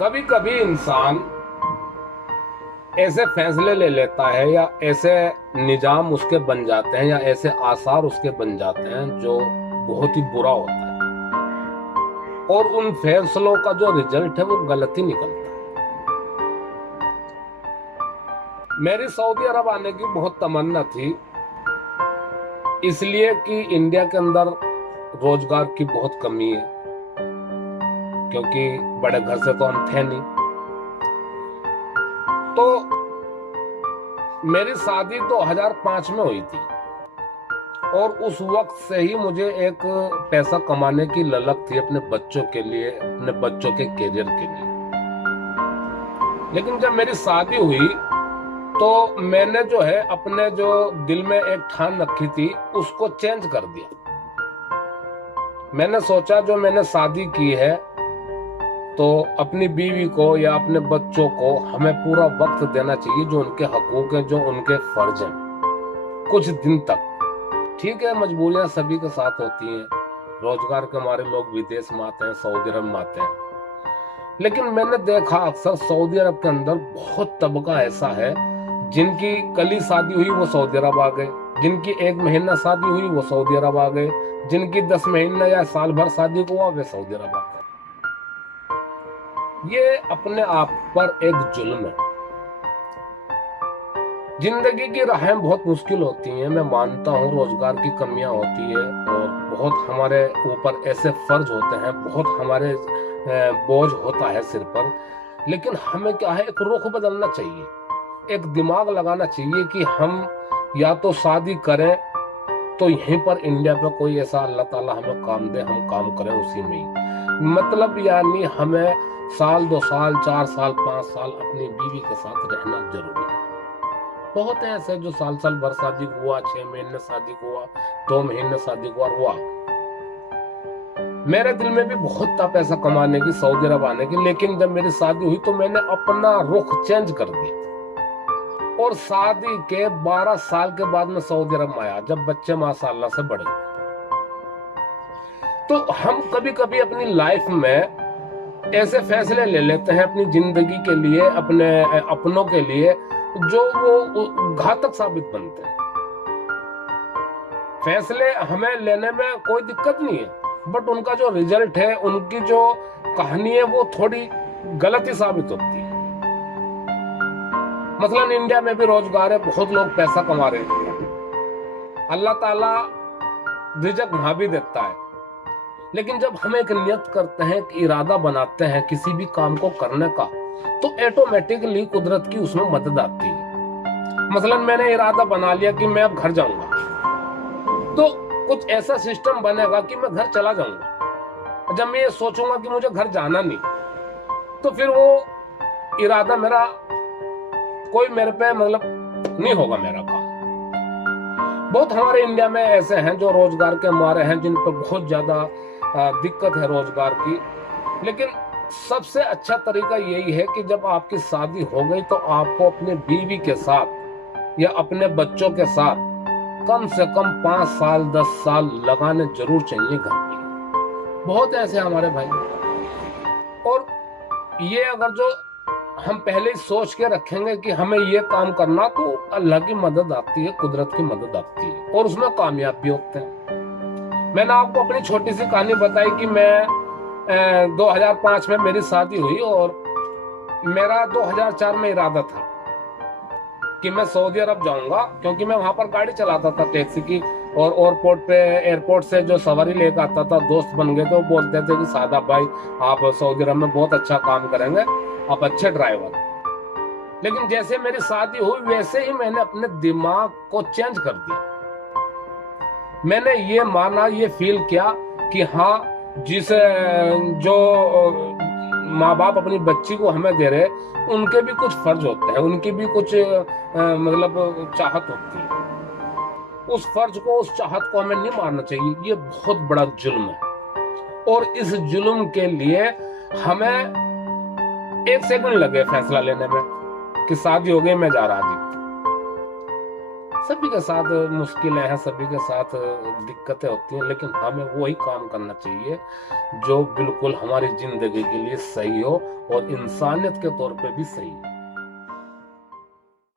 कभी कभी इंसान ऐसे फैसले ले लेता है या ऐसे निजाम उसके बन जाते हैं या ऐसे आसार उसके बन जाते हैं जो बहुत ही बुरा होता है, और उन फैसलों का जो रिजल्ट है वो गलत ही निकलता है। मेरी सऊदी अरब आने की बहुत तमन्ना थी, इसलिए कि इंडिया के अंदर रोजगार की बहुत कमी है, क्योंकि बड़े घर से तो हम थे नहीं। तो मेरी शादी 2005 में हुई थी, और उस वक्त से ही मुझे एक पैसा कमाने की ललक थी अपने बच्चों के लिए, अपने बच्चों के करियर के लिए। लेकिन जब मेरी शादी हुई तो मैंने जो है अपने जो दिल में एक ठान रखी थी उसको चेंज कर दिया। मैंने सोचा जो मैंने शादी की है तो अपनी बीवी को या अपने बच्चों को हमें पूरा वक्त देना चाहिए, जो उनके हकूक हैं, जो उनके फर्ज हैं, कुछ दिन तक। ठीक है, मजबूरियां सभी के साथ होती हैं, रोजगार के हमारे लोग विदेश में आते हैं, सऊदी अरब में आते हैं। लेकिन मैंने देखा अक्सर सऊदी अरब के अंदर बहुत तबका ऐसा है जिनकी कल ही शादी हुई वो सऊदी अरब आ गए, जिनकी 1 महीना शादी हुई वो सऊदी अरब आ गए, जिनकी 10 महीना या साल भर शादी को हुआ वे सऊदी अरब आ गए। ये अपने आप पर एक जुल्म है। जिंदगी की राहें बहुत मुश्किल होती हैं, मैं मानता हूँ, रोजगार की कमियां होती है और बहुत हमारे ऊपर ऐसे फर्ज होते हैं, बहुत हमारे बोझ होता है सिर पर। लेकिन हमें क्या है, एक रुख बदलना चाहिए, एक दिमाग लगाना चाहिए कि हम या तो शादी करें तो यहीं पर इंडिया पे कोई ऐसा अल्लाह ताला हमें काम दे, हम काम करें उसी में ही। मतलब यानी हमें साल 2 साल 4 साल 5 साल अपनी बीवी के साथ रहना जरूरी है। बहुत है ऐसे जो साल साल भर शादी को हुआ, 6 महीने शादी को हुआ, 2 महीने शादी को हुआ। मेरे दिल में भी बहुत था पैसा कमाने की, सऊदी अरब आने की। लेकिन जब मेरी शादी हुई तो मैंने अपना रुख चेंज कर दिया, और शादी के 12 साल के बाद मैं सऊदी अरब में आया, जब बच्चे माशाल्लाह से बड़े। तो हम कभी कभी अपनी लाइफ में ऐसे फैसले ले लेते हैं अपनी जिंदगी के लिए, अपने अपनों के लिए, जो वो घातक साबित बनते हैं। फैसले हमें लेने में कोई दिक्कत नहीं है, बट उनका जो रिजल्ट है, उनकी जो कहानी है, वो थोड़ी गलत ही साबित होती है। मसलन इंडिया में भी रोजगार है, बहुत लोग पैसा कमा रहे हैं, अल्लाह ताला रिज़्क वहां भी देता है। लेकिन जब हम एक नियत करते हैं, कि इरादा बनाते हैं किसी भी काम को करने का, तो ऑटोमेटिकली कुदरत की उसमें मदद आती है। मसलन मैंने इरादा बना लिया कि मैं अब घर जाऊंगा, तो कुछ ऐसा सिस्टम बनेगा कि मैं घर चला जाऊंगा। जब मैं ये सोचूंगा कि मुझे घर जाना नहीं, तो फिर वो इरादा मेरा कोई मेरे पे मतलब नहीं होगा मेरा काम। बहुत हमारे इंडिया में ऐसे हैं जो रोजगार के मारे हैं, जिन पर बहुत ज्यादा दिक्कत है रोजगार की। लेकिन सबसे अच्छा तरीका यही है कि जब आपकी शादी हो गई तो आपको अपने बीवी के साथ या अपने बच्चों के साथ कम से कम 5 साल 10 साल लगाने जरूर चाहिए घर में। बहुत ऐसे हमारे भाई, और ये अगर जो हम पहले ही सोच के रखेंगे कि हमें ये काम करना, तो अल्लाह की मदद आती है, कुदरत की मदद आती है, और उसमें कामयाब भी होते हैं। मैंने आपको अपनी छोटी सी कहानी बताई कि मैं 2005 में मेरी शादी हुई, और मेरा 2004 में इरादा था कि मैं सऊदी अरब जाऊंगा, क्योंकि मैं वहां पर गाड़ी चलाता था टैक्सी की, और एयरपोर्ट से जो सवारी लेकर आता था, दोस्त बन गए, तो बोलते थे कि सादा भाई आप सऊदी अरब में बहुत अच्छा काम करेंगे, आप अच्छे ड्राइवर। लेकिन जैसे मेरी शादी हुई वैसे ही मैंने अपने दिमाग को चेंज कर दिया। मैंने ये माना, ये फील किया कि हाँ, जिस जो माँ बाप अपनी बच्ची को हमें दे रहे, उनके भी कुछ फर्ज होते हैं, उनकी भी कुछ मतलब चाहत होती है। उस फर्ज को, उस चाहत को हमें नहीं मारना चाहिए। ये बहुत बड़ा जुल्म है, और इस जुल्म के लिए हमें 1 सेकंड लगे फैसला लेने में कि शादी हो गई, मैं जा रहा थी। सभी के साथ मुश्किलें हैं, सभी के साथ दिक्कतें होती हैं, लेकिन हमें वही काम करना चाहिए जो बिल्कुल हमारी जिंदगी के लिए सही हो और इंसानियत के तौर पे भी सही हो।